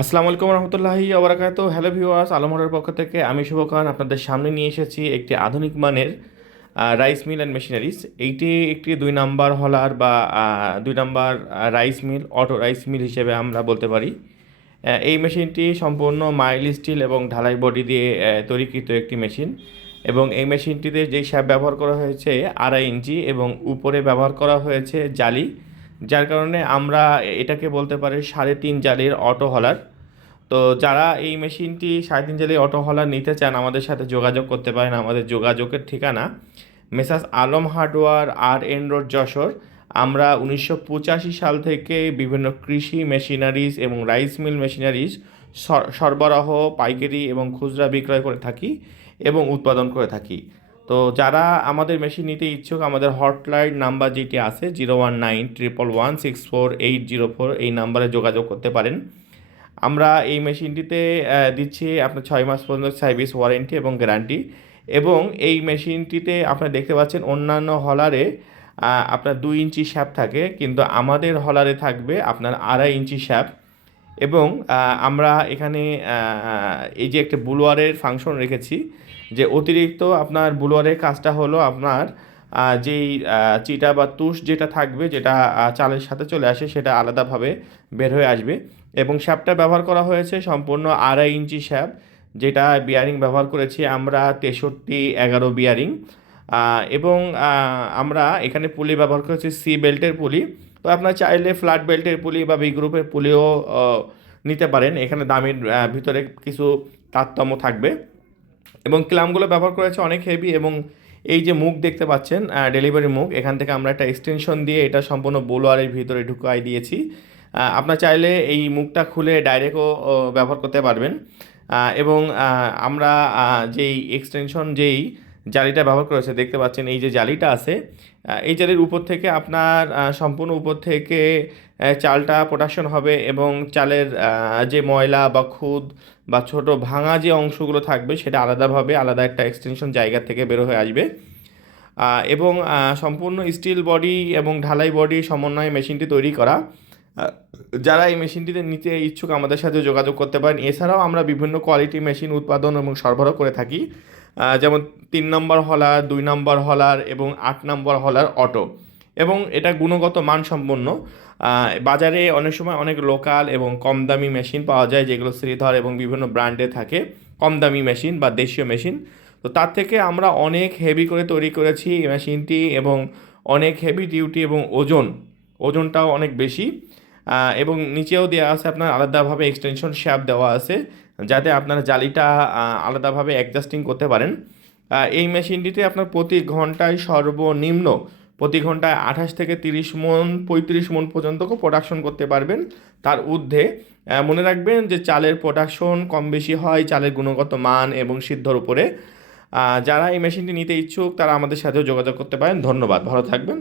আসসালামু আলাইকুম রহমতুল্লাহি আবরাকাত হ্যালো ভিউয়ার্স আলমহরের পক্ষ থেকে আমি শুভ খান আপনাদের সামনে নিয়ে এসেছি একটি আধুনিক মানের রাইস মিল অ্যান্ড মেশিনারিজ এইটি একটি দুই নাম্বার হলার বা দুই number rice mill auto rice mill হিসেবে আমরা বলতে পারি। এই মেশিনটি সম্পূর্ণ মাইল স্টিল এবং ঢালাই বডি দিয়ে তৈরিকৃত একটি মেশিন। এবং এই মেশিনটিতে যেই শ্যাপ ব্যবহার করা হয়েছে, আড়াই ইঞ্চি এবং উপরে ব্যবহার করা হয়েছে জালি। যার কারণে আমরা এটাকে বলতে পারি সাড়ে তিন জালির অটো হলার। তো যারা এই মেশিনটি সাড়ে তিন জালির অটো হলার নিতে চান, আমাদের সাথে যোগাযোগ করতে পারেন। আমাদের যোগাযোগের ঠিকানা messrs Alam hardware, R N road, Jessore. আমরা উনিশশো পঁচাশি সাল থেকে বিভিন্ন কৃষি মেশিনারিজ এবং রাইস মিল মেশিনারিজ সর- সরবরাহ, পাইকারি এবং খুচরা বিক্রয় করে থাকি এবং উৎপাদন করে থাকি। তো যারা আমাদের মেশিন নিতে ইচ্ছুক, আমাদের হটলাইন নাম্বার যেটি আছে zero one nine triple one six four eight zero four এই নাম্বারে যোগাযোগ করতে পারেন। আমরা এই মেশিনটিতে দিচ্ছি আপনার ছয় মাস পর্যন্ত সার্ভিস ওয়ারেন্টি এবং গ্যারান্টি এবং এই মেশিনটিতে আপনারা দেখতে পাচ্ছেন অন্যান্য হলারে আপনার দুই ইঞ্চি শ্যাপ থাকে, কিন্তু আমাদের হলারে থাকবে আপনার আড়াই ইঞ্চি শ্যাপ এবং আমরা এখানে এই যে একটা বুলোয়ারের ফাংশন রেখেছি যে অতিরিক্ত আপনার বুলোয়ারের কাজটা হলো আপনার যেই চিটা বা তুষ যেটা থাকবে, যেটা চালের সাথে চলে আসে, সেটা আলাদাভাবে বের হয়ে আসবে। এবং শ্যাপটা ব্যবহার করা হয়েছে সম্পূর্ণ আড়াই ইঞ্চি শ্যাপ, যেটা বিয়ারিং ব্যবহার করেছি আমরা তেষট্টি এগারো বিয়ারিং এবং আমরা এখানে পুলি ব্যবহার করেছি সি বেল্টের পুলি। তো আপনার চাইলে ফ্ল্যাট বেল্টের পুলি বা বি গ্রুপের পুলিও নিতে পারেন। এখানে দামের ভিতরে কিছু তারতম্য থাকবে। এবং ক্লামগুলো ব্যবহার করেছে অনেক হেভি এবং এই যে মুখ দেখতে পাচ্ছেন ডেলিভারি মুখ, এখান থেকে আমরা একটা এক্সটেনশন দিয়ে এটা সম্পূর্ণ বোলোয়ারের ভিতরে ঢুকাই দিয়েছি। আপনার চাইলে এই মুখটা খুলে ডাইরেক্টও ব্যবহার করতে পারবেন। এবং আমরা যেই এক্সটেনশন যেই জালিটা ব্যবহার করেছে, দেখতে পাচ্ছেন এই যে জালিটা আছে এই জালির উপর থেকে আপনার সম্পূর্ণ উপর থেকে চালটা প্রোডাকশন হবে এবং চালের যে ময়লা বা খুদ বা ছোট ভাঙা যে অংশগুলো থাকবে সেটা আলাদাভাবে আলাদা একটা এক্সটেনশন জায়গা থেকে বের হয়ে আসবে। এবং সম্পূর্ণ স্টিল বডি এবং ঢালাই বডি সমন্বয়ে মেশিনটি তৈরি করা। যারা এই মেশিনটিতে নিতে ইচ্ছুক আমাদের সাথে যোগাযোগ করতে পারেন। এছাড়াও আমরা বিভিন্ন কোয়ালিটি মেশিন উৎপাদন এবং সরবরাহ করে থাকি। যেমন তিন নম্বর হলার, দুই নম্বর হলার এবং আট নম্বর হলার অটো। এবং এটা গুণগত মান সম্পন্ন বাজারে অনেক সময় অনেক লোকাল এবং কম দামি মেশিন পাওয়া যায়, যেগুলো শ্রীধর এবং বিভিন্ন ব্র্যান্ডে থাকে। কম দামি মেশিন বা দেশীয় মেশিন। তো তার থেকে আমরা অনেক হেভি করে তৈরি করেছি এই মেশিনটি এবং অনেক হেভি ডিউটি এবং ওজন, ওজনটাও অনেক বেশি। এবং নিচেও দেওয়া আছে আপনার আলাদাভাবে এক্সটেনশন শ্যাপ দেওয়া আছে, যাতে আপনারা জালিটা আলাদাভাবে অ্যাডজাস্টিং করতে পারেন। এই মেশিনটিতে আপনার প্রতি ঘন্টায় সর্বনিম্ন, প্রতি ঘন্টায় আঠাশ থেকে তিরিশ মন, পঁয়ত্রিশ মন পর্যন্ত প্রোডাকশন করতে পারবেন। তার ঊর্ধ্বে মনে রাখবেন যে চালের প্রোডাকশন কম বেশি হয়, চালের গুণগত মান এবং সিদ্ধর উপরে। যারা এই মেশিনটি নিতে ইচ্ছুক, তারা আমাদের সাথেও যোগাযোগ করতে পারেন। ধন্যবাদ। ভালো থাকবেন।